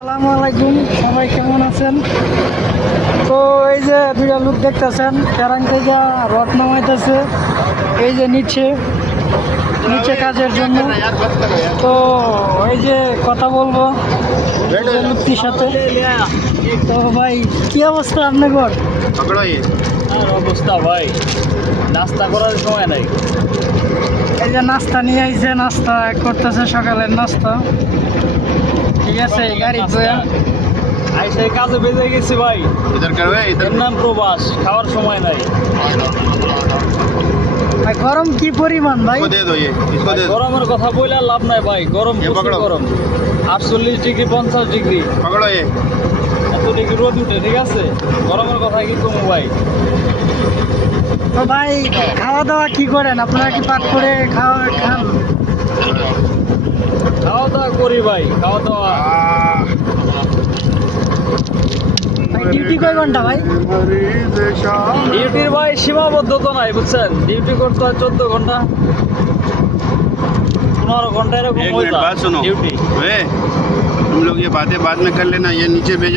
আসসালামু আলাইকুম, সবাই কেমন আছেন? তো এই যে দুইটা লোক দেখতেছেন ক্যারাং থেকে রড নামাইতেছে এই যে নিচে কাজের জন্য। তো এই যে কথা বলবো এই যে লোকটির সাথে। তো ভাই কি অবস্থা আপনার? আর অবস্থা ভাই, নাস্তা করার সময় নাই। এই যে নাস্তা নিয়ে আইছে, নাস্তা করতেছে, সকালের নাস্তা। ঠিক আছে, গাড়ি ধোয়া আইসে কাজে বেজে গেছি ভাই, এর নাম প্রবাস, খাওয়ার সময় নাই। ভাই গরম কি পরিমাণ ভাই? গরমের কথা বলে আর লাভ নাই ভাই, গরম প্রচুর গরম। 48 ডিগ্রি 50 ডিগ্রি এত ডিগ্রি রোদ উঠে, ঠিক আছে। গরমের কথা কি কমু ভাই। তো ভাই খাওয়া দাওয়া কি করেন আপনারা? কি পাক করে খান? খাওয়া দাওয়া করি ভাই, খাওয়া দাওয়া। ডিউটি কয় ঘন্টা ভাই? ডিউটির ভাই সীমাবদ্ধতা নাই, বুঝছেন। ডিউটি করতে হয় 14 ঘন্টা, 15 घंटा एरकम एक मिनट बात सुनो। ड्यूटी। तुम लोग ये बातें बाद में कर लेना, ये नीचे भेज